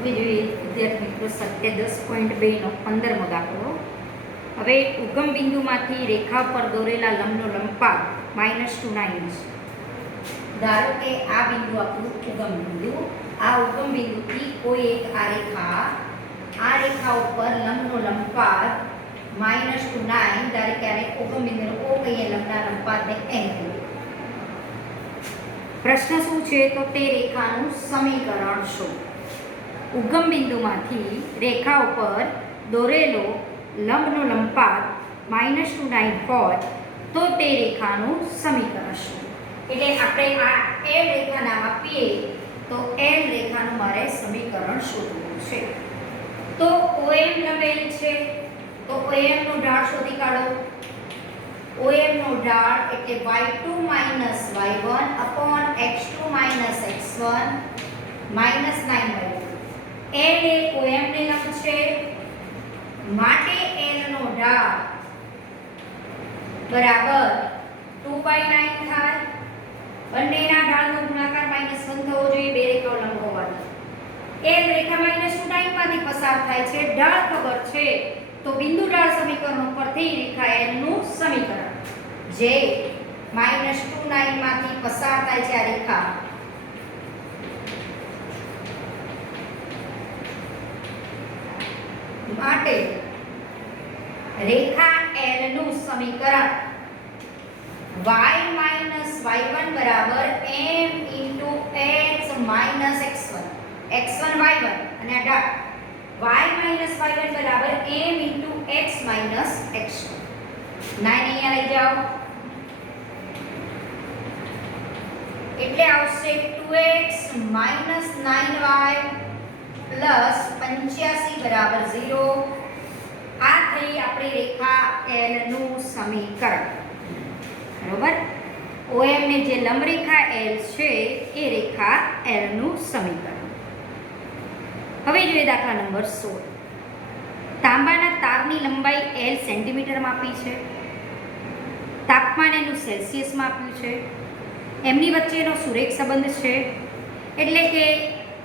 હવે જોઈએ વિદ્યાર્થી મિત્રો સ્વાધ્યાય 10.2 નો 15મો દાખલો. હવે ઉગમ બિંદુમાંથી રેખા પર દોરેલા લંબનો લંબપાત -9 છે. ધારો કે આ બિંદુ આપણું ઉગમ બિંદુ, આ ઉગમ બિંદુથી કોઈ એક આ રેખા ઉપર લંબનો લંબપાત -9, ધારો કે આને ઉગમ બિંદુનો O કહીએ, લંબના લંબપાતને N કહીએ. પ્રશ્ન શું છે? તો તે રેખાનું સમીકરણ શું? ઉગમ બિંદુમાંથી રેખા ઉપર દોરેલો લંબનો લંબપાત -9 હોય તો તે રેખાનું સમીકરણ શું? એટલે આપણે આ L રેખા નામ આપીએ તો L રેખાનું મારે સમીકરણ શોધવું છે. તો OM લંબેલ છે તો OM નો ઢાળ શોધી કાઢો. OM નો ઢાળ એટલે y2 - y1 upon x2 - x1 -9y2. L એ OM ને લંબ છે, માટે L નો ઢાળ બરાબર 2/9 થાય. બંનેના ઢાળનો ગુણાકાર -1 થવો જોઈએ, બે રેખાઓ લંબ હોવાથી. L રેખા -9 માંથી પસાર થાય છે, ઢાળ ખબર છે તો બિંદુ ઢાળ સમીકરણ પરથી રેખા L નું સમીકરણ જે -9 માંથી પસાર થાય છે આ રેખા, માટે રેખા L નું સમીકરણ y - y1 બરાબર m * x - x1, x1 y1 અને આ ઢાળ y - y1 બરાબર m * x - x2. 9 અહીંયા લઈ જાઓ એટલે આવશે 2x - 9y + 85 બરાબર 0. આ થઈ આપણી રેખા L નું સમીકરણ. બરોબર? OM ને જે લંબ રેખા L છે એ રેખા L નું સમીકરણ. હવે જોઈએ દાખલા નંબર 16. તાંબાના તારની લંબાઈ L સેન્ટીમીટરમાં આપી છે, તાપમાન એનું સેલ્સિયસમાં આપ્યું છે, એમની વચ્ચેનો સુરેખ સંબંધ છે. એટલે કે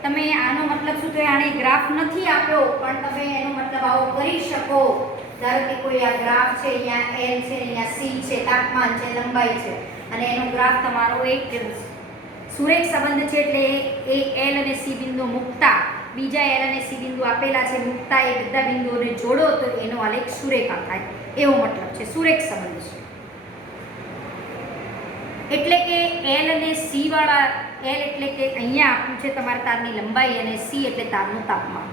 તમે આનો મતલબ શું થયો? આને ગ્રાફ નથી આપ્યો પણ તમે એનો મતલબ આવો કરી શકો. ધારો કે કોઈ આ ગ્રાફ છે, અહીંયા L છે, અહીંયા C છે, તાપમાન છે, લંબાઈ છે અને એનો ગ્રાફ તમારો એક સુરેખ સંબંધ છે. એટલે એ L અને C બિંદુ મુકતા, બીજા L અને C બિંદુ આપેલા છે મુકતા એ બધા બિંદુઓને જોડો તો એનો આલેખ સુરેખા થાય, એવો મતલબ છે, સુરેખ સંબંધ છે. એટલે કે L અને C વાળા, L એટલે કે અહીંયા આપ્યું છે તમારા તારની લંબાઈ અને C એટલે તારનું તાપમાન,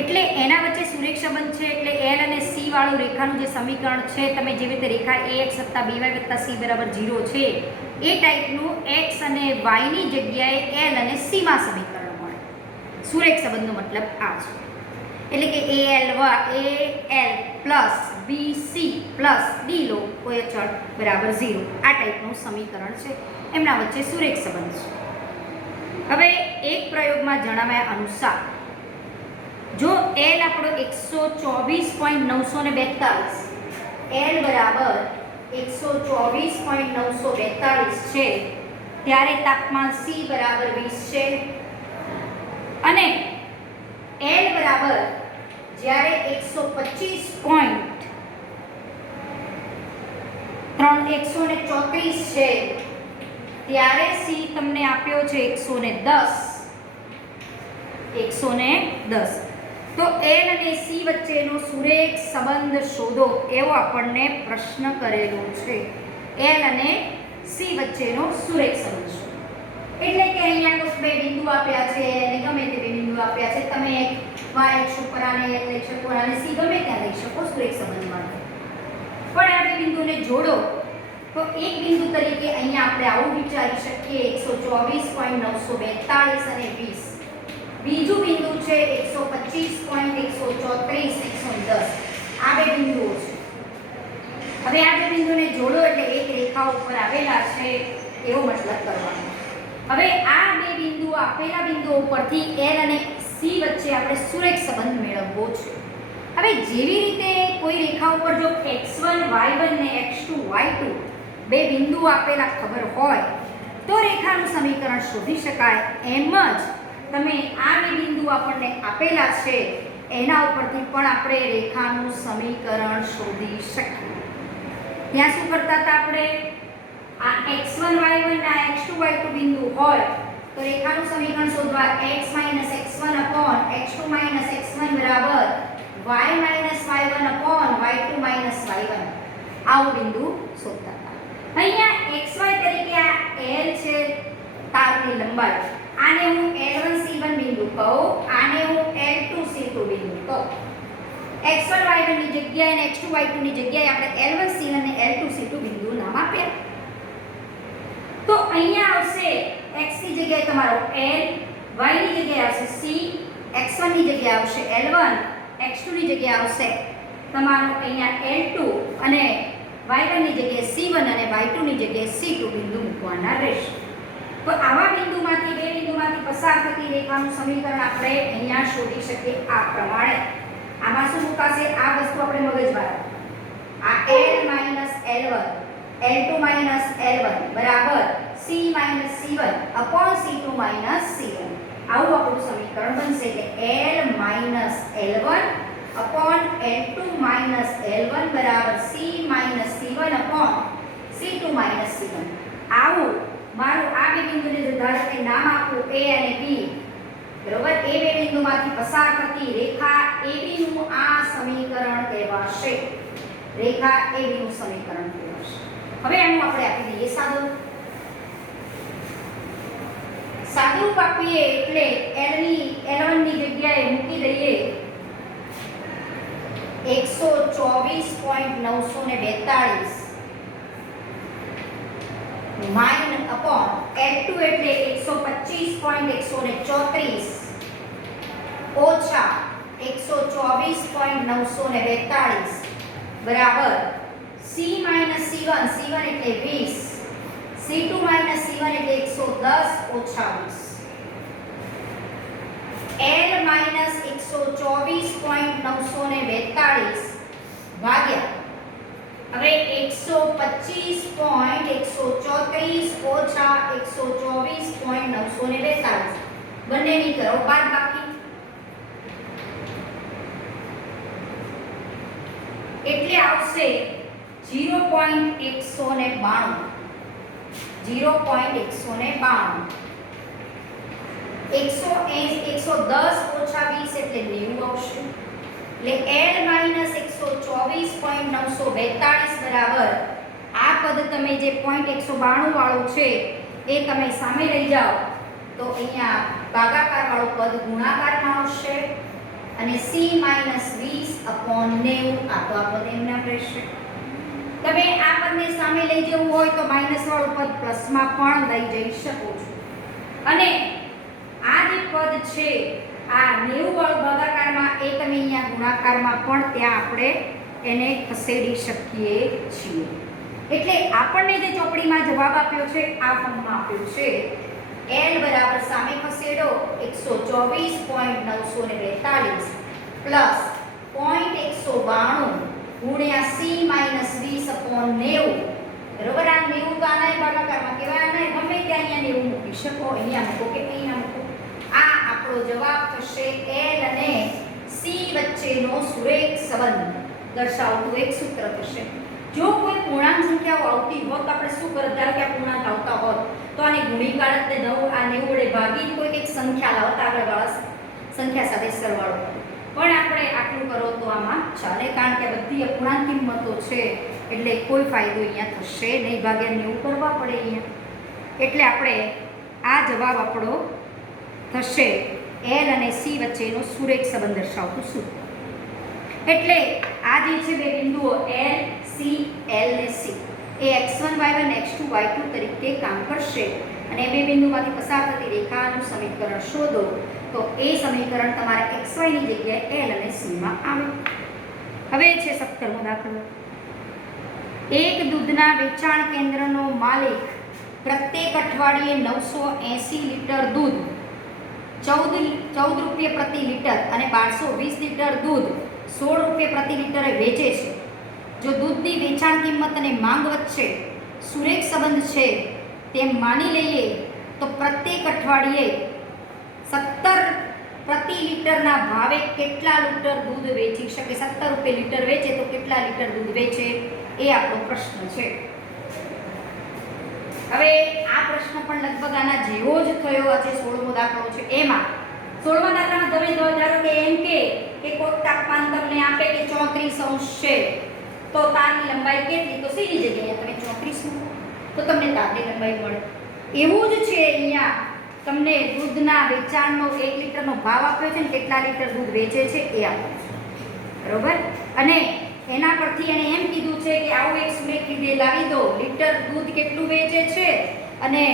એટલે એના વચ્ચે સુરેખ સંબંધ છે. એટલે L અને C વાળું રેખાનું જે સમીકરણ છે, તમે જેવી રીતે રેખા ax + by + c બરાબર 0 છે એ ટાઈપનું x અને y ની જગ્યાએ L અને C માં સમીકરણ મળે. સુરેખ સંબંધનો મતલબ આ છે. એટલે કે AL + BC + D લો કોઈ અચળ બરાબર 0. આ ટાઈપનું સમીકરણ છે, એમના વચ્ચે સુરેખ સંબંધ છે. હવે એક પ્રયોગમાં જણાવ્યા અનુસાર જો L આપણો 124.942, L બરાબર 124.942 છે, ત્યારે તાપમાન C બરાબર 20 છે અને L બરાબર જ્યારે 134 છે ત્યારે C તમને આપ્યો છે 110. તો L અને C વચ્ચેનો સુરેખ સંબંધ શોધો એવો આપણને પ્રશ્ન કરેલો છે. L અને C વચ્ચેનો સુરેખ સંબંધ શોધો. એટલે કે અહીંયા કોઈ બે બિંદુ આપ્યા છે અને ગમે તે બે બિંદુ આપ્યા છે, તમે y અક્ષ ઉપર આને લઈ શકો અને C ગમે ત્યાં લઈ શકો સુરેખ સંબંધ માટે. પણ આ બે બિંદુને જોડો તો એક બિંદુ તરીકે અહીંયા આપણે આવું વિચારી શકીએ 124.942 અને 20. બીજું બિંદુ છે 125.134, 110. આ બે બિંદુઓ છે. હવે આ બે બિંદુને જોડો એટલે એક રેખા ઉપર આવેલા છે એવો મતલબ કરવાનો. હવે આ બે બિંદુ આપેલા બિંદુઓ પરથી L અને C વચ્ચે આપણે સુરેખ સંબંધ મેળવવો છે. હવે જેવી રીતે કોઈ રેખા ઉપર જો x1 y1 ને x2 y2 બે બિંદુ આપેલા ખબર હોય તો રેખાનું સમીકરણ શોધી શકાય. એમ જ તમે આ બે બિંદુ આપણને આપેલા છે એના ઉપરથી પણ આપણે રેખાનું સમીકરણ શોધી શકીએ. ત્યાં શું કરતા હતા આપણે? આ x1 y1 ના x2 y2 બિંદુ હોય તો રેખાનું સમીકરણ શોધવા x x1 x2 x1 બરાબર y y1 y2 y1 આવું બિંદુ શોધતા હતા. અહીંયા xy તરીકે આ l છે તારની લંબાઈ. આને હું l1 c1 બિંદુ કહું, આને હું l2 c2 બિંદુ કહું. x1 y1 ની જગ્યાએ અને x2 y2 ની જગ્યાએ આપણે l1 c1 અને l2 c2 બિંદુ નામ આપ્યા. તો અહીંયા આવશે x ની જગ્યાએ તમારો l, y ની જગ્યાએ આવશે c, x1 ની જગ્યાએ આવશે l1, x2 ની જગ્યાએ આવશે તમારો અહીંયા l2 અને y1 ની જગ્યાએ c1 અને y2 ની જગ્યાએ c2 બિંદુ મૂકવાના રહેશે. તો આવા બિંદુમાંથી બે બિંદુમાંથી પસાર થતી રેખાનું સમીકરણ આપણે અહીંયા શોધી શકીએ આ પ્રમાણે. આમાં શું મુકાશે? આ વસ્તુ આપણે મગજમાં આ l l1 l2 l1 બરાબર c c1 upon c2 c1 આવું આપણું સમીકરણ બનશે કે l l1 upon l2 l1 બરાબર c c1 upon c2 c1. આવું મારું આ બે બિંદુને જો ધારો કે નામ આપું a અને b, બરોબર, એ બે બિંદુમાંથી પસાર થતી રેખા AB નું આ સમીકરણ કહેવાશે. રેખા AB નું સમીકરણ કહેવાશે. હવે આનું આપણે આપી દઈએ સાદુરૂપ આપીએ એટલે l1 ની જગ્યાએ મૂકી દઈએ 124.942 માઇન અપોન l2 એટલે 125.134 ઓછા 124.942 બરાબર c c1 એટલે 20, c2 c1 એટલે 110 ઓછા 20, l 124.942 ભાગ્યા હવે 125.134 ઓછા 124.942 બંનેની કરો બાદબાકી એટલે આવશે 0.192 110 ઓછા 20 એટલે 90 આવશે. એટલે l 124.942 બરાબર આ પદ તમે જે 0.192 વાળું છે એ તમે સામે લઈ જાઓ તો અહીંયા ભાગાકાર વાળું પદ ગુણાકારમાં આવશે અને c - 20/90 આ તો આ પદ એમના રહેશે. તમે આ પદને સામે લઈ જવું હોય તો માઈનસ વાળું પદ પ્લસમાં પણ લઈ જઈ શકો છો. અને આ જે પદ છે આ 90 વાળું ભાગાકારમાં એ તમે અહીંયા ગુણાકારમાં પણ ત્યાં આપણે એને ખસેડી શકીએ છીએ. એટલે આપણને જે ચોપડીમાં જવાબ આપ્યો છે આ ફોર્મમાં આપ્યો છે l બરાબર સામે ખસેડો 124.942 પ્લસ 0.192 ગુણ્યા c - 20/90 બરોબર. આ 90 તો આના ભાગાકારમાં કેવા આના ગમે ત્યાં અહીંયા 90 મૂકી શકો, અહીંયા મૂકો કે અહીંયા મૂકો. આ આપણો જવાબ થશે l અને c વચ્ચેનો સુરેખ સંબંધ દર્શાવતું એક સૂત્ર થશે. જો કોઈ પૂર્ણાંક સંખ્યાઓ આવતી હોત તો આપણે શું કરત? ધારો કે આ પૂર્ણાંક આવતા હોત તો આને ગુણી કાઢત ને 9 આ 90 વડે ભાગી કોઈક એક સંખ્યા લાવતા આગળવાળા સંખ્યા સાથે સરવાળો કરો. પણ આપણે આટલું કરો તો આમાં ચાલે, કારણ કે બધી અપૂર્ણાંક કિંમતો છે એટલે કોઈ ફાયદો અહીંયા થશે નહીં. ભાગ્યા 90 કરવા પડે અહીંયા. એટલે આપણે આ જવાબ આપણો થશે l અને c વચ્ચેનો સુરેખ સંબંધ દર્શાવતું સૂત્ર. એટલે આ જે છે બે બિંદુઓ l ને c એ x1 y1 x2 y2 તરીકે કામ કરશે અને બે બિંદુમાંથી પસાર થતી રેખાનું સમીકરણ શોધો તો એ સમીકરણ તમારા xy ની જગ્યાએ l અને c માં આવે. હવે છે 17મો દાખલો. એક દૂધના વેચાણ કેન્દ્રનો માલિક પ્રત્યેક અઠવાડિયે 980 લીટર દૂધ 14 રૂપિયા પ્રતિ લીટર અને 1220 લીટર દૂધ 16 રૂપિયા પ્રતિ લીટરે વેચે છે. જો દૂધની વેચાણ કિંમત અને માંગ વચ્ચે સુરેખ સંબંધ છે તેમ માની લઈએ તો પ્રત્યેક અઠવાડિયે 17 પ્રતિ લીટરના ભાવે કેટલા લીટર દૂધ વેચી શકે? 17 રૂપિયા લીટર વેચે તો કેટલા લીટર દૂધ વેચે? એ આપણો પ્રશ્ન છે. હવે આ પ્રશ્ન પણ લગભગ આના જેવો જ થયો આજે 16મો દાખલો છે. એમાં 16મા દાખલામાં તમે ધારો કે એમ કે કોઈ તાપમાન તમને આપે કે 34 અંશ છે, તો તારની લંબાઈ કેટલી? તો સીની જગ્યાએ તમે 34 મૂકો તો તમને તારની લંબાઈ મળે. એવું જ છે અહીંયા તમને દૂધના વેચાણનો 1 લીટરનો ભાવ આપ્યો છે ને કેટલા લીટર દૂધ વેચે છે એ આપ્યો છે, બરોબર. અને એના પરથી એને એમ કીધું છે કે આવું એક સુરેખ લીધે લાવી દો, લીટર દૂધ કેટલું વેચે છે અને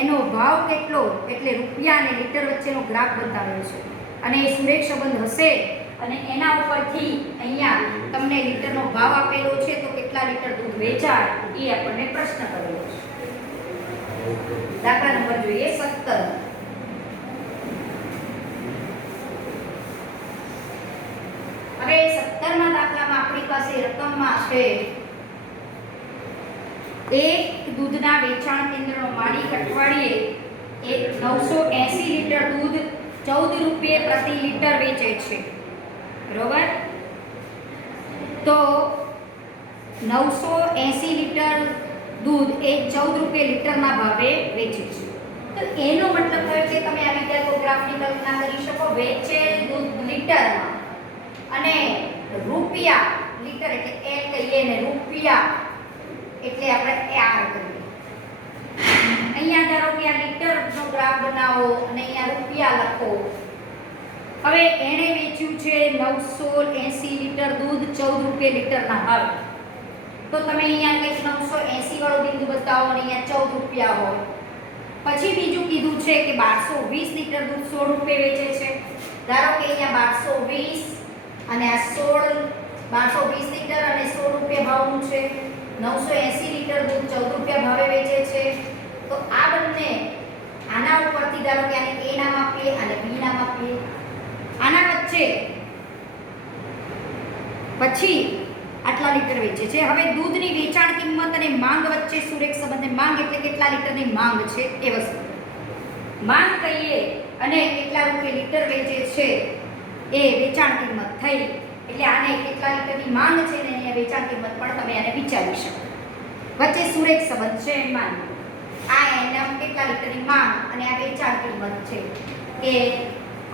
એનો ભાવ કેટલો, એટલે રૂપિયા અને લીટર વચ્ચેનો ગ્રાફ બતાવ્યો છે. અને એ સુરેખ સંબંધ હશે અને એના ઉપરથી અહીંયા તમને લીટરનો ભાવ આપેલો છે તો કેટલા લીટર દૂધ વેચાય એ આપણને પ્રશ્ન કરેલો છે. દાખલા નંબર જોઈએ 17. હવે 17મા દાખલામાં આપણી પાસે રકમમાં છે એક દૂધના વેચાણ કેન્દ્રનો માલિક અઠવાડિયે 980 લીટર દૂધ 14 રૂપિયે પ્રતિ લીટર વેચે છે, બરોબર. તો 980 લીટર દૂધ એ 14 રૂપિયા લીટરના ભાવે વેચે છે. તો એનો મતલબ થયો કે તમે આવી રીતે ગ્રાફની કલ્પના કરી શકો. વેચેલ દૂધ લીટરમાં અને રૂપિયા લીટર એટલે L કહીએ ને રૂપિયા એટલે આપણે R કરીએ. અહીંયા ધારો કે આ લીટરનો ગ્રાફ બનાવો અને અહીંયા રૂપિયા લખો. હવે એણે વેચ્યું છે 980 લીટર દૂધ 14 રૂપિયા લીટરના ભાવે. તો તમે અહીંયા કંઈક 980 વાળો બિંદુ બતાવો અને અહીંયા 14 રૂપિયા હોય. પછી બીજું કીધું છે કે 1220 લીટર દૂધ 16 રૂપિયા વેચે છે. ધારો કે અહીંયા 1220 અને આ 16 1220 લીટર અને 16 રૂપિયા ભાવનું છે. 980 લીટર દૂધ 14 રૂપિયા ભાવે વેચે છે. તો આ બંને આના ઉપરથી ધારો કે આને A નામ આપીએ અને B નામ આપીએ. આના વચ્ચે પછી આટલા લીટર વેચે છે. હવે દૂધની વેચાણ કિંમત અને માંગ વચ્ચે સુરેખ સંબંધ. માંગ એટલે કેટલા લીટરની માંગ છે એ વસ્તુ. માંગ કહીએ અને કેટલા રૂપિયા લીટર વેચે છે એ વેચાણ કિંમત થઈ. એટલે આને કેટલા લીટરની માંગ છે ને એની વેચાણ કિંમત પણ તમે આને વિચારી શકો. વચ્ચે સુરેખ સંબંધ છે. માંગ આ એના કેટલા લીટરની માંગ અને આ વેચાણ કિંમત છે કે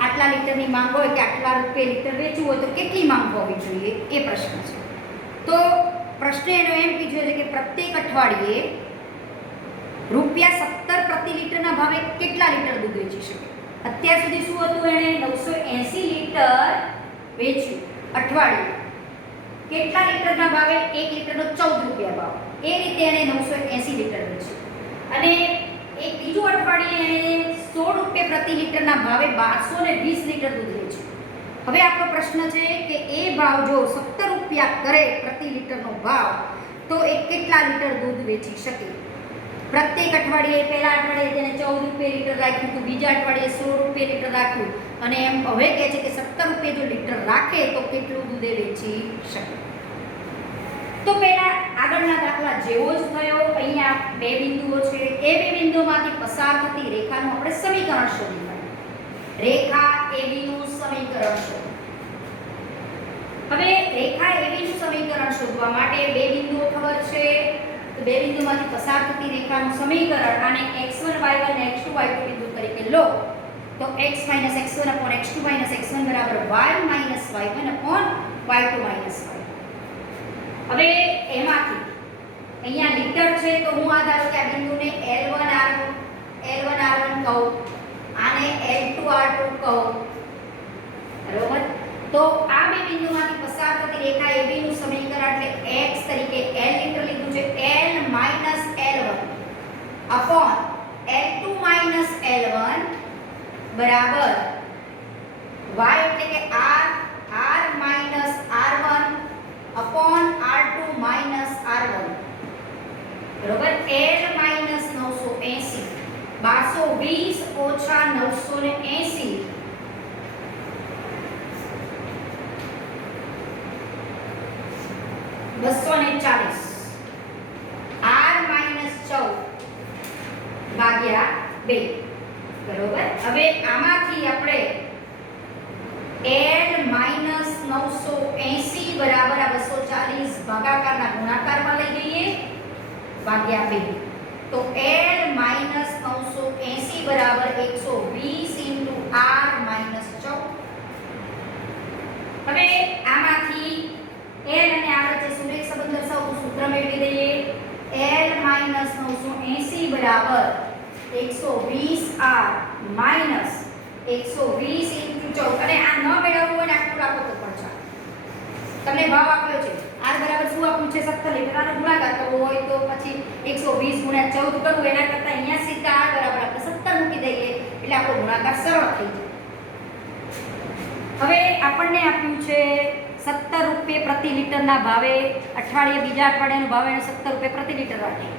આટલા લીટરની માંગ હોય કે આટલા રૂપિયા લીટર વેચવું હોય તો કેટલી માંગ હોવી જોઈએ એ પ્રશ્ન છે. તો પ્રશ્ન એનો એમ કીધો છે કે પ્રત્યેક અઠવાડિયે ₹17 પ્રતિ લીટરના ભાવે કેટલા લીટર દૂધ વેચી શકે. અત્યાર સુધી શું હતું? એણે 980 લીટર વેચ્યું અઠવાડિયે. કેટલા લીટરના ભાવે? 1 લીટરનો 14 રૂપિયા ભાવ. એ રીતે એણે 980 લીટર વેચ્યું. અને એક બીજું અઠવાડિયે એણે 16 રૂપિયા પ્રતિ લીટરના ભાવે 1220 લીટર દૂધ વેચ્યું. હવે આપણો પ્રશ્ન છે કે એ ભાવ જો 17 રૂપિયા કરે પ્રતિ લીટરનો ભાવ તો એ કેટલા લીટર દૂધ વેચી શકે. પ્રત્યેક અઠવાડિયે પહેલા અઠવાડિયે તેને 14 રૂપિયા લીટર રાખ્યું હતું, બીજા અઠવાડિયે 16 રૂપિયા લીટર રાખ્યું અને એમ હવે કહે છે કે 17 રૂપિયા જો લીટર રાખે તો કેટલું દૂધ એ વેચી શકે. તો પહેલા આગળના દાખલા જેવો જ થયો. અહીંયા બે બિંદુઓ છે. એ બે બિંદુઓમાંથી પસાર થતી રેખાનું આપણે સમીકરણ શોધી કાઢીએ. રેખા AB નું સમીકરણ શોધો. હવે રેખા AB નું સમીકરણ શોધવા માટે બે બિંદુઓ ખબર છે. તો બે બિંદુમાંથી પસાર થતી રેખાનું સમીકરણ આને x1 y1 અને x2 y2 બિંદુ તરીકે લો તો x - x1 x2 - x1 બરાબર y - y1 y2 - y. હવે એમાંથી અહીંયા લીટર છે તો હું આ ધારો કે આ બિંદુને L1 R1 કહું, આને L2 R2 કહું, બરોબર. તો આ બે બિંદુમાંથી પસાર થતી રેખા AB નું સમીકરણ એટલે x તરીકે L લીટર લીધું છે. L - L1 upon L2 - L1 બરાબર y એટલે કે R R - R1 upon R2 - R1 બરોબર. L - 980 1220 ઓછા 980 240 R - 14 ભાગ્યા 2 બરોબર. હવે આમાંથી આપણે L માઈનસ 980 બરાબર આ 240 ભાગાકારના ગુણાકારમાં લઈ જઈએ ભાગ્યા 2 તો L માઈનસ 980 બરાબર 120 ઇન્ટુ R માઈનસ 14. હવે આમાંથી L અને R વચ્ચે સુરેખ સંબંધ દર્શાવતું સૂત્ર મેળવી દઈએ. L માઈનસ 980 બરાબર 120 R માઈનસ 120 ઇન્ટુ 14. અને આ ન મેળવવું હોય ને આટલું રાખો તો પણ ચાલે. તમને ભાવ આપ્યો છે R બરાબર શું આપ્યું છે 17 લીટર. આનો ગુણાકાર કરવો હોય તો પછી 120 ગુણ્યા 14 કરવું. એના કરતાં અહીંયા સીધા R બરાબર આપણે 17 મૂકી દઈએ એટલે આપણો ગુણાકાર સરળ થઈ જાય. હવે આપણને આપ્યું છે 17 રૂપિયા પ્રતિ લીટરના ભાવે અઠવાડિયે બીજા અઠવાડિયાનો ભાવ એને 17 રૂપિયા પ્રતિ લીટર રાખીએ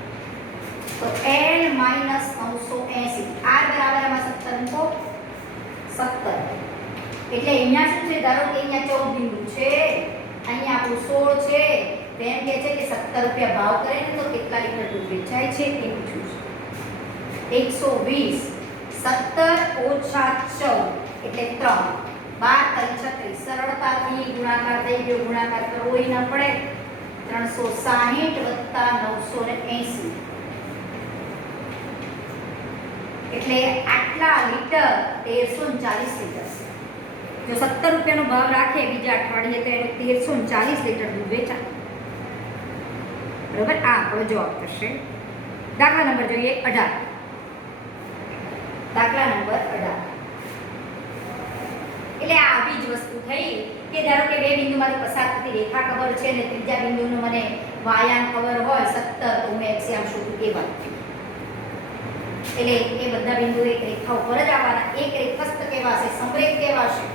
તો L માઈનસ 980 R બરાબર આમાં 17 મૂકો 17 એટલે અહીંયા શું છે ધારો કે અહીંયા 14 બિંદુ છે અહીંયા આપણું 16 છે તો એમ કહે છે કે 17 રૂપિયા ભાવ કરે ને તો કેટલા લીટર દૂધ વેચાય છે એ પૂછ્યું છે 120 17 ઓછા 14 એટલે 3 12 36 સરળતાથી ગુણાકાર થઈ ગયો. ગુણાકાર કરવો ય ન પડે 360 વત્તા 980 એટલે આટલા લીટર 1340 લીટર. જો 17 રૂપિયાનો ભાવ રાખે બીજા અઠવાડિયે તો એનું 1340 લીટર દૂધ વેચાય. બરોબર આ આપણો જવાબ થશે. દાખલા નંબર જોઈએ 18. દાખલા નંબર 18 એટલે આ આવી જ વસ્તુ થઈ કે ધારો કે બે બિંદુમાંથી પસાર થતી રેખા ખબર છે ને ત્રીજા બિંદુનું મને વાયામ ખબર હોય 17 તો હું એક્સયામ શોધું એ વાત. એટલે એ બધા બિંદુ એક રેખા ઉપર જ આવવાના. એક રેખસ્થ કહેવાશે સમરેખ કહેવાશે.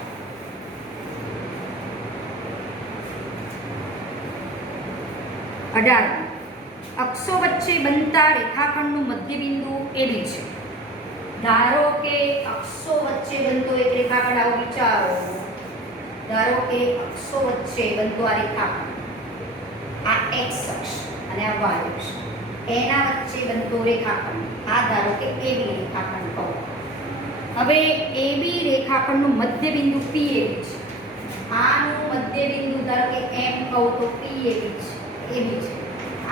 અક્ષો વચ્ચે બનતા રેખાખંડનું મધ્યબિંદુ AB છે. ધારો કે અક્ષો વચ્ચે બનતો એક રેખાખંડ આવો વિચારો. ધારો કે અક્ષો વચ્ચે બનતો આ રેખાખંડ આ x અક્ષ અને આ y અક્ષ એના વચ્ચે બનતો રેખાખંડ આ ધારો કે AB રેખાખંડ કહો. હવે AB રેખાખંડનું મધ્યબિંદુ PAB છે. આનું મધ્યબિંદુ ધારો કે M કહું તો PAB છે AB છે.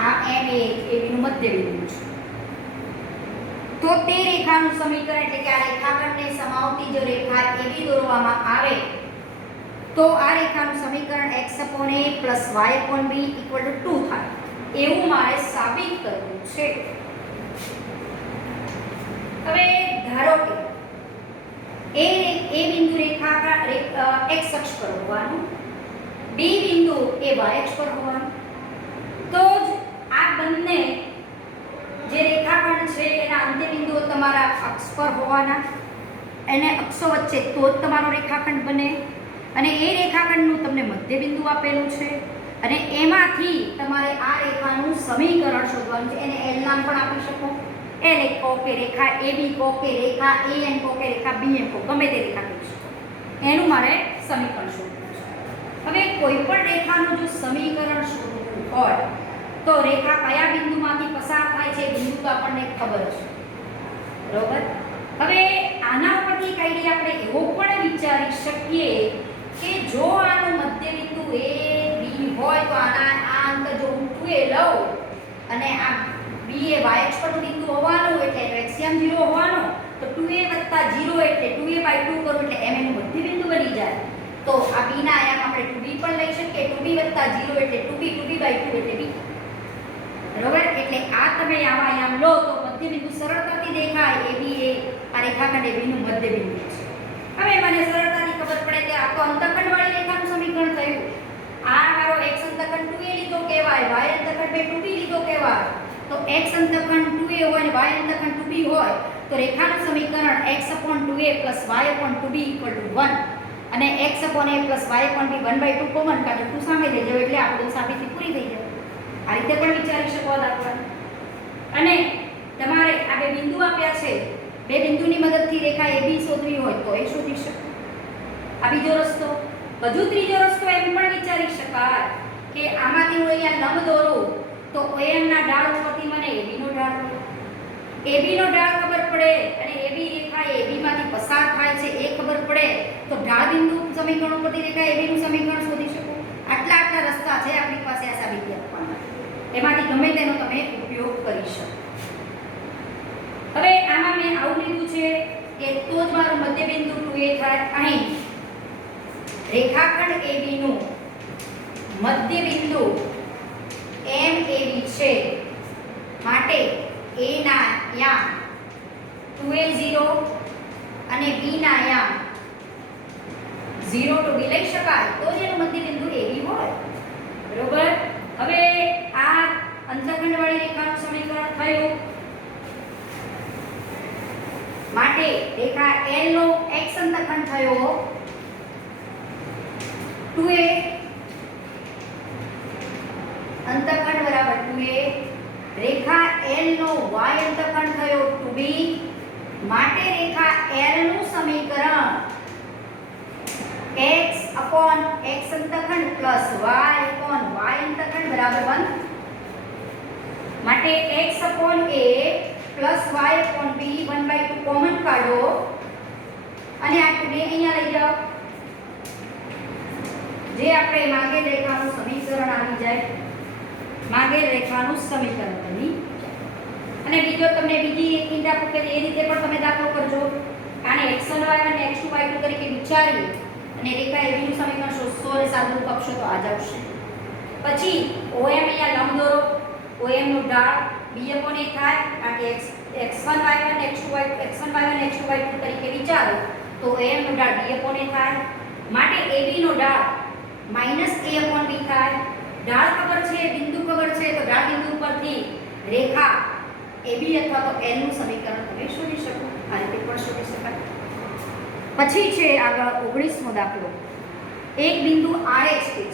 આ M એ AB નું મધ્યબિંદુ છે. તો તે રેખાનું સમીકરણ એટલે કે આ રેખાખંડને સમાવતી જો રેખા AB દોરવામાં આવે તો આ રેખાનું સમીકરણ x/a y/b = 2 થાય એવું મારે સાબિત કરવું છે. હવે ધારો કે એ બિંદુ રેખા x અક્ષ પર હોવાનું, B બિંદુ એ y અક્ષ પર હોવાનું. તો જ આ બંને જે રેખાખંડ છે એના અંત્યબિંદુઓ તમારા અક્ષ પર હોવાના. એને અક્ષો વચ્ચે તો જ તમારો રેખાખંડ બને. અને એ રેખાખંડનું તમને મધ્યબિંદુ આપેલું છે અને એમાંથી તમારે આ રેખાનું સમીકરણ શોધવાનું છે. એને L નામ પણ આપી શકો. L કહો કે રેખા AB કહો કે રેખા AN કહો કે રેખા BM કહો, ગમે તે રેખા કહી શકો. એનું મારે સમીકરણ શોધવું છે. હવે કોઈ પણ રેખાનું જો સમીકરણ શોધવું હોય તો રેખા કયા બિંદુમાંથી પસાર થાય છે બિંદુ તો આપણને ખબર છે. બરોબર. હવે આના ઉપરથી એક આઈડિયા આપણે એવો પણ વિચારી શકીએ કે જો આનું મધ્યબિંદુ A B હોય તો આના આ અંતર જો હું 2a લઉં અને આ B એ y અક્ષ પરનું બિંદુ હોવાનું એટલે એનો એક્સિયમ 0 હોવાનો તો 2a 0 એટલે 2a/2 કરું એટલે m એનું મધ્યબિંદુ બની જાય. તો આ b ના આયામ આપણે 2b પણ લઈ શકીએ. 2b 0 એટલે 2b 2b/2 એટલે b. બરોબર. એટલે આ તમે આવા આયામ લો તો મધ્યબિંદુ સરળતાથી દેખાય. AB એ આ રેખાખંડ AB નું મધ્યબિંદુ છે. હવે મને સરળતાથી ખબર પડે કે આ તો અંતઃખંડવાળી રેખાનું સમીકરણ થયું. આ મારો x અંતઃખંડ 2a લીધો કહેવાય, y અંતઃખંડ 2b લીધો કહેવાય. તો x અંતઃખંડ 2a હોય અને y અંતઃખંડ 2b હોય તો રેખાનું સમીકરણ x/2a + y/2b = 1 અને x/a + y/b 1/2 કોમન કાઢો 2 સામે લઈ જાવ એટલે આપણું સાબિતી પૂરી થઈ જાય. આ રીતે પણ વિચારી શકો દાખલા. અને તમારે આ બે બિંદુ આપ્યા છે, બે બિંદુની મદદથી રેખા AB શોધવી હોય તો એ શોધી શકો. આ બીજો રસ્તો. બધું ત્રીજો રસ્તો એમ પણ વિચારી શકાય કે આમાંથી હું અહીંયા લંબ દોરું તો OM ના ઢાળ ઉપરથી મને AB નો ઢાળ મળે. AB નો ઢાળ ખબર પડે અને AB રેખા AB માંથી પસાર થાય છે એ ખબર પડે તો ઢાળ બિંદુ સમીકરણ ઉપરથી રેખા AB નું સમીકરણ શોધી શકો. આટલા રસ્તા છે આપણી પાસે આ સાબિતી આપવાના. એમાંથી ગમે તેનો તમે ઉપયોગ કરી શકો. હવે આમાં મેં આવું લીધું છે કે તો જ મારું મધ્ય બિંદુ 2A થાય. અહીં રેખાખંડ AB નું મધ્ય બિંદુ MAB છે માટે A ના યામ 2A 0 અને B ના યામ 0 to B લઈ શકાય તો જ એનું મધ્ય બિંદુ AB હોય. બરોબર. હવે આ અંતઃખંડ વાળી રેખાનું સમીકરણ થયું માટે રેખા L નો x અંતઃખંડ થયો 2A અંતઃખંડ બરાબર 2A. રેખા L નો y અંતઃખંડ થયો 2B માટે રેખા L નું સમીકરણ x upon x અંતઃખંડ plus y upon y અંતઃખંડ બરાબર 1 માટે x upon a plus y upon b 1/2 common કાઢો અને આ 2 અહીંયા લઈ જાઓ જે આપણે માંગેલ રેખાનું સમીકરણ આવી જાય. માંગેલ રેખાનું સમીકરણ બની અને બીજો તમને બીજી એક હિંટ આપું કે એ રીતે પણ તમે દાખલો કરજો. આને x1 y1 અને x2 y2 તરીકે વિચારી અને રેખા AB નું સમીકરણ શોધશો અને સાદુરૂપ આપશો તો આ જ આવશે. પછી OM અહીંયા લંબ દોરો. OM નું ઢાળ b/a થાય કારણ કે x1 y1 x2 y2 x1 y1 x2 y2 તરીકે વિચારો તો OM નું ઢાળ b/a થાય માટે AB નો ઢાળ -a/b થાય. ઢાળ ખબર છે, બિંદુ ખબર છે તો ઢાળ બિંદુ પરથી રેખા AB અથવા તો L નું સમીકરણ તમે શોધી શકો. આ રીતે પણ શોધી શકાય. પછી છે આગળ 19મો દાખલો. એક બિંદુ RH છે.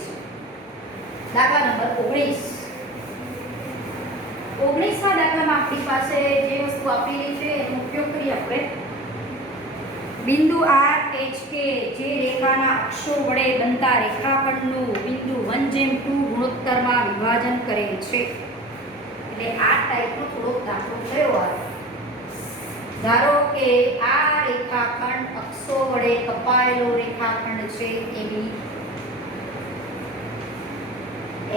દાખલા નંબર 19. 19મા દાખલામાં આપણી પાસે જે વસ્તુ આપેલી છે એનો ઉપયોગ કરીએ આપણે. બિંદુ RH કે જે રેખાના અક્ષો વડે બનતા રેખાખંડનું બિંદુ 1:2 ગુણોત્તરમાં વિભાજન કરે છે. એટલે આ ટાઈપનો થોડોક દાખલો થયો આવે. ધારો કે આ રેખાખંડ અક્ષો વડે કપાયેલો રેખાખંડ છે AB.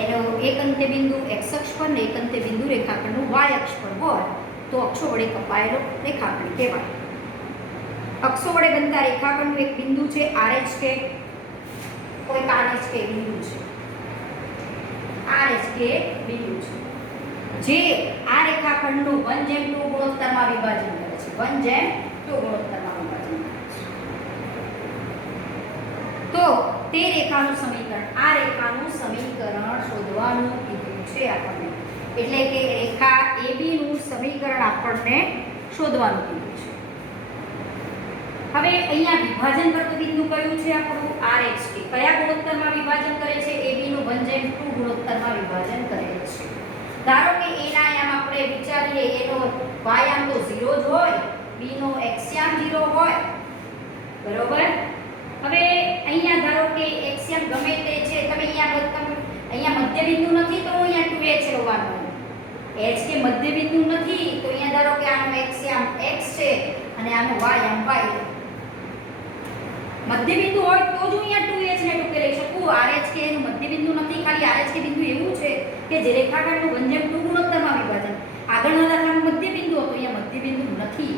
એનો એક અંત્ય બિંદુ x અક્ષ પર ને એક અંત્ય બિંદુ રેખાખંડનું y અક્ષ પર હોય તો અક્ષો વડે કપાયેલો રેખાખંડ કહેવાય. અક્ષો વડે બનતા રેખાખંડનું એક બિંદુ છે RH કે કોઈ RH કે બિંદુ છે. RH કે બિંદુ છે જે આ રેખાખંડનું 1:2 ગુણોત્તરમાં વિભાજન કરે છે. 1:2 ગુણોત્તરમાં વિભાજન કરે છે. તો તે રેખાનું સમીકરણ આ રેખાનું સમીકરણ શોધવાનું કીધું છે આપણને. એટલે કે રેખા AB નું સમીકરણ આપણને શોધવાનું કીધું છે. હવે અહીંયા વિભાજન કરતું બિંદુ કયું છે આપણું RH કે કયા ગુણોત્તરમાં વિભાજન કરે છે AB નું 1:2 ગુણોત્તરમાં વિભાજન કરે છે. ધારો કે A ના યામ આપણે વિચારીએ એનો y યામ તો 0 જ હોય, B નો x યામ 0 હોય. બરોબર. હવે અહીંયા ધારો કે x યામ ગમે તે છે તમે અહીંયા મધ્ય બિંદુ નથી તો અહીંયા 2a છેડવાનું. h કે મધ્ય બિંદુ નથી તો અહીંયા ધારો કે આનો x યામ x છે અને આનો y યામ y. મધ્ય બિંદુ હોય તો જ અહીંયા 2h ને ટૂંકે લઈ શકું. RH કે એનું મધ્ય બિંદુ નથી. ખાલી RH કે બિંદુ એવું છે કે જે રેખાખંડનું 1:2 ગુણોત્તરમાં વિભાજન. આગળના દાખલામાં મધ્ય બિંદુ હતો, અહીંયા મધ્ય બિંદુ નથી.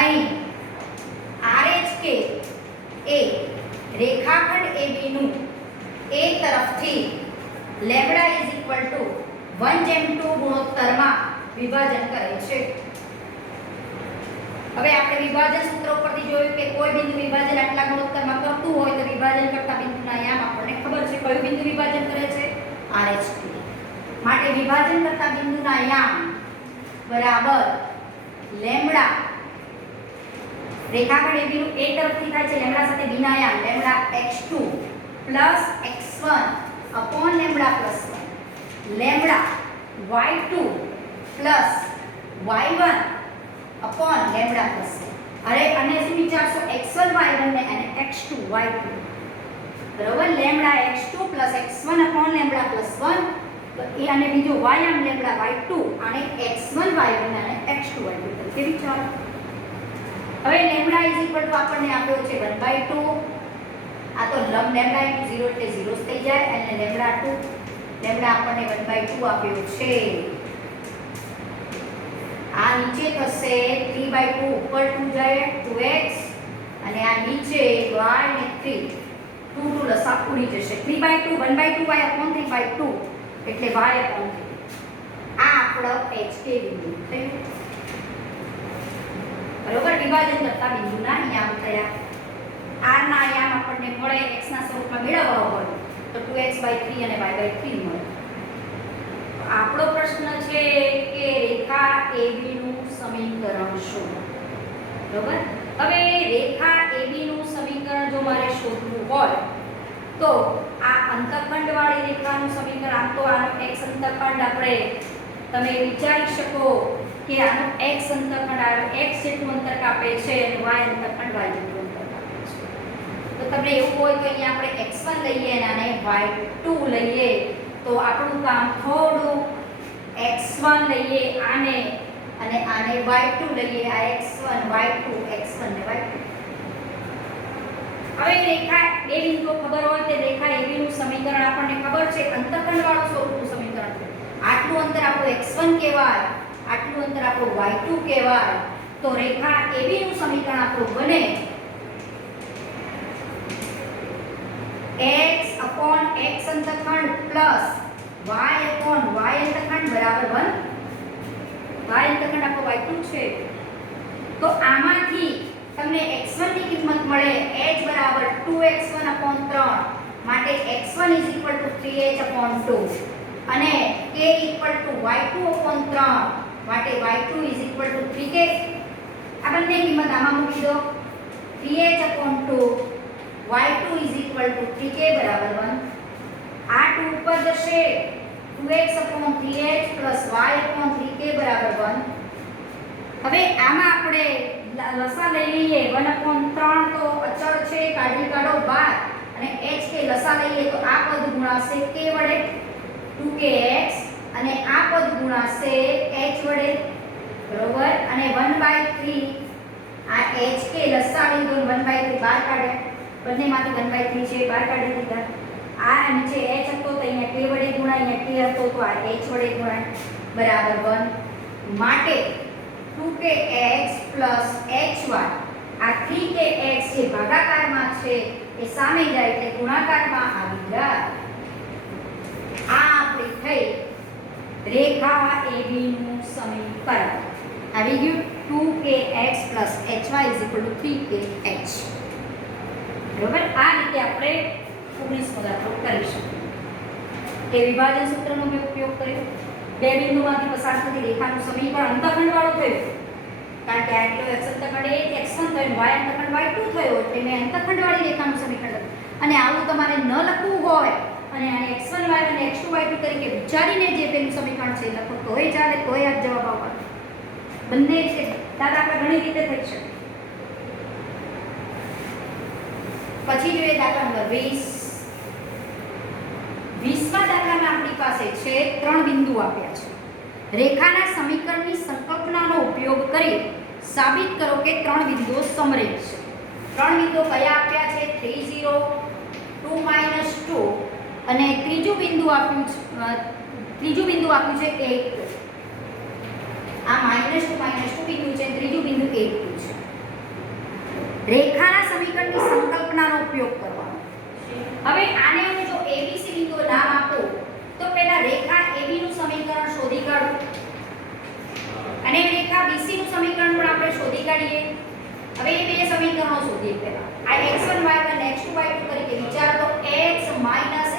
અહીં RH કે એ રેખાખંડ AB નું A તરફથી λ 1:2 ગુણોત્તરમાં વિભાજન કરે છે. હવે આપણે વિભાજન સૂત્ર ઉપરથી જોયું કે કોઈ બિંદુ વિભાજન આટલા ગુણોત્તરમાં કરતું હોય તો વિભાજન કરતા બિંદુના યામ આપણને ખબર છે કયું બિંદુ વિભાજન કરે છે RH. માટે વિભાજન કરતા બિંદુના યામ બરાબર લેમ્બડા રેખાખંડ AB નું A તરફથી થાય છે લેમ્બડા સાથે B ના યામ lambda x2 plus x1 upon lambda plus 1 lambda y2 plus y1 upon lambda plus 1. અરે અને શું વિચારશો x1 y1 ને અને x2 y2 બરોબર. Lambda x2 plus x1 upon lambda plus 1 તો એ અને બીજો y આમ લેમ્બડા y2 અને x1 y1 અને x2 y2 તરીકે વિચારો. આપણને આપ્યો છે 1/2. આ તો લેમ્ડા * 0 એટલે 0 થઈ જાય અને લેમ્ડા આપણને 1/2 આપ્યો છે. આ નીચે થશે 3/2 ઉપર 2 જાય 2x અને આ નીચે y ને 3 2 લસા ઉડી જશે. 3/2 1/2 y upon 3/2 એટલે y upon 3. આ આપણો HK બિંદુ થયું. બરોબર, વિભાજન કરતા બિંદુના આયામ થયા. r ના આયામ આપણને મળે x ના સ્વરૂપમાં મેળવવા હોય તો 2x/3 અને y/3 મળે. આપણો પ્રશ્ન છે કે રેખા AB નું સમીકરણ શું? બરોબર, હવે રેખા AB નું સમીકરણ જો મારે શોધવું હોય તો આ અંતઃખંડ વાળી રેખાનું સમીકરણ, આમ તો આનો x અંતઃખંડ આપણે તમે વિચારી શકો કે આનો x અંતઃખંડ આ x જેટલું અંતર કાપે છે અને y અંતઃખંડ y જેટલું અંતર કાપે છે. તો તમને એવું હોય તો અહીંયા આપણે x1 લઈએ અને આને y2 લઈએ તો આપણું કામ થોડું x1 લઈએ આને અને આને y2 લઈએ, આ x1 y2 x1 ને y2. હવે રેખા AB તો ખબર હોય કે રેખા AB નું સમીકરણ આપણને ખબર છે અંતઃખંડ વાળું સ્વરૂપનું સમીકરણ છે. આટલું અંતર આપણું x1 કહેવાય, આટલું અંતર આપણું y2 કહેવાય. તો રેખા AB નું સમીકરણ આપણું બને x upon x અંતઃખંડ પ્લસ y upon y અંતઃખંડ બરાબર 1. y અંતઃખંડ આપણો y2 છે. તો આમાંથી તમને x1 ની કિંમત મળે h બરાબર 2x1 upon 3 માટે x1 3h upon 2 અને k y2 upon 3 માટે y2 3k. આ બંને કિંમત આમાં મૂકી દો. 3h upon 2 y2 3k બરાબર 1. આ 2 ઉપર જશે 2x upon 3h plus y upon 3k બરાબર 1. હવે આમાં આપણે લસા લઈ લઈએ. 1 upon 3 તો અચળ છે, કાઢી કાઢો બહાર અને h કે લસા લઈએ તો આ પદ ગુણાશે k વડે 2kx અને આ પદ ગુણાશે h વડે. બરોબર, અને 1/3 આ h કે લસા લીધો 1/3 બહાર કાઢ્યા, બંનેમાંથી 1/3 છે બહાર કાઢી દીધા. આ નીચે h હતો તો અહીંયા k વડે ગુણાય, અહીંયા k હતો તો આ h વડે ગુણાય બરાબર 1. માટે 2kx hy આ 3kx જે ભાગાકારમાં છે એ સામે જાય એટલે ગુણાકારમાં આવી જાય. આ આપણી થઈ રેખા AB નું સમીકરણ. આવી ગયું 2kx hy 3kh. બરોબર, આ રીતે આપણે 19મો દાખલો કરી શકીએ. કે વિભાજન સૂત્રનો મેં ઉપયોગ કર્યો. બે બિંદુમાંથી પસાર થતી રેખાનું સમીકરણ અંતઃખંડ વાળું થયું, કારણ કે આટલો x અંતઃખંડ એ x1 થયો, y અંતઃખંડ y2 થયો એટલે મેં અંતઃખંડ વાળી રેખાનું સમીકરણ લખ્યું. અને આવું તમારે ન લખવું હોય અને આને x1 y1 અને x2 y2 તરીકે વિચારીને જે પેલું સમીકરણ છે લખો તોય ચાલે, તોય આ જવાબ આવવાનો. બંને રીતે દાદા આપણે ઘણી રીતે થઈ શકે. પછી જોઈએ દાખલા નંબર 20. 20મા દાખલામાં આપણી પાસે છે 3 બિંદુ આપ્યા છે. રેખાના સમીકરણની સંકલ્પનાનો ઉપયોગ કરી સાબિત કરો કે 3 બિંદુઓ સમરેખ છે. 3 બિંદુઓ કયા આપ્યા છે? 3 0 2 2 અને ત્રીજું બિંદુ આપ્યું છે 8. આ -2 બિંદુ છે, ત્રીજું બિંદુ 8 છે. રેખાના સમીકરણની સંકલ્પનાનો ઉપયોગ કરવાનો. હવે આને હું જો ABC બિંદુઓ નામ આપું તો પહેલા રેખા AB નું સમીકરણ શોધી કાઢો અને રેખા BC નું સમીકરણ પણ આપણે શોધી કાઢીએ. હવે એ બે સમીકરણો શોધીએ. પહેલા આ x1 y1 x2 y2 તરીકે વિચારો તો x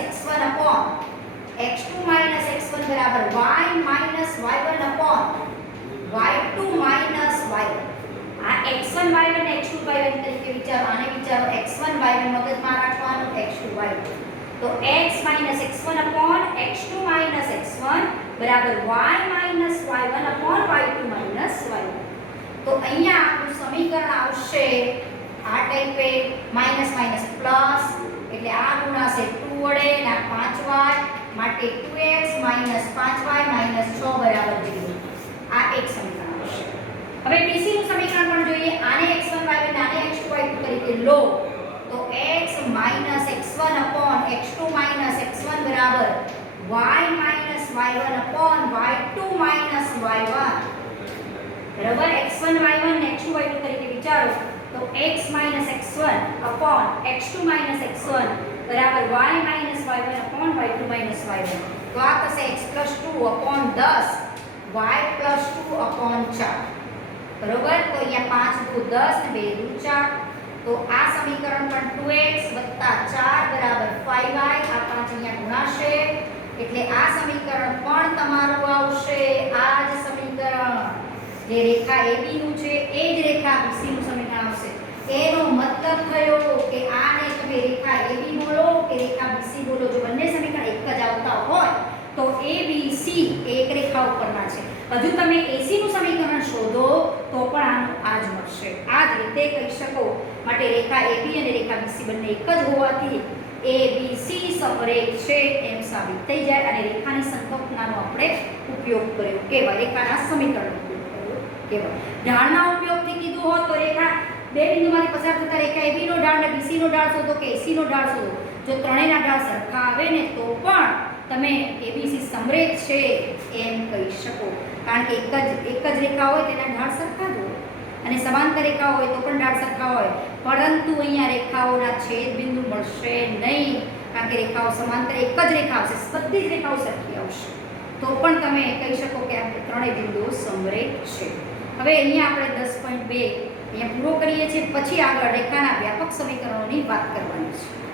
x1 upon x2 x1 બરાબર y y1 upon y2 y1. આ x1 y1 x2 y1 તરીકે વિચારો. આને વિચારો x1 y1 મગજમાં રાખવાનું, x2 y2 તો x x1 upon x2 x1 બરાબર y y1 upon y2 y1. તો અહીંયા આપણું સમીકરણ આવશે આ ટાઈપે માઈનસ માઈનસ પ્લસ એટલે આ ગુણાશે 2 વડે અને આ 5y માટે 2x 5y 6 બરાબર 0. આ એક સમીકરણ આવશે. હવે BC નું સમીકરણ પણ જોઈએ. આને x1 y1 આને x2 લો તો x minus x1 upon x2 minus x1 બરાબર y minus y1 upon y2 minus y1 બરાબર x1 y1 ને x2 y2 તરીકે વિચારો તો x minus x1 upon x2 minus x1 બરાબર y minus y1 upon y2 minus y1 તો આ થશે x plus 2 upon 10 y plus 2 upon 4 બરોબર તો અહીંયા 5 દુ 10 ને 2 દુ 4 તો આ સમીકરણ પણ 2x 4 બરાબર 5y આ 5 અહીંયા ગુણાશે એટલે આ સમીકરણ પણ તમારું આવશે આ જ સમીકરણ જે રેખા AB નું છે એ જ રેખા BC નું સમીકરણ આવશે એનો મતલબ થયો કે આને તમે રેખા AB બોલો કે રેખા BC બોલો જો બંને સમીકરણ એક જ આવતા હોય તો ABC એક રેખા ઉપરના છે હજુ તમે AC નું સમીકરણ શોધો તો પણ આનું આ જ મળશે આ જ રીતે કહી શકો માટે રેખા AB અને રેખા BC બંને એક જ હોવાથી ABC સમરેખ છે એમ સાબિત થઈ જાય અને રેખાની સંકલ્પનાનો આપણે ઉપયોગ કર્યો કેવા રેખાના સમીકરણનો ઉપયોગ કર્યો કેવા ઢાળના ઉપયોગથી કીધું હોત તો રેખા બે બિંદુમાંથી પસાર થતા રેખા AB નો ઢાળ અને BC નો ઢાળ શોધો કે AC નો ઢાળ શોધો જો ત્રણેયના ઢાળ સરખા આવે ને તો પણ તમે ABC સમરેખ છે એમ કહી શકો કારણ કે એક જ રેખા હોય તેના ઢાળ સરખા જ હોય અને સમાંતર રેખા હોય તો પણ ઢાળ સરખા હોય પરંતુ અહીંયા રેખાઓના છેદ બિંદુ મળશે નહીં કારણ કે રેખાઓ સમાંતર એક જ રેખા આવશે બધી જ રેખાઓ સરખી આવશે તો પણ તમે કહી શકો કે આ ત્રણેય બિંદુઓ સમરેખ છે હવે અહીંયા આપણે 10.2 અહીંયા પૂરો કરીએ છીએ પછી આગળ રેખાના વ્યાપક સમીકરણોની વાત કરવાની છે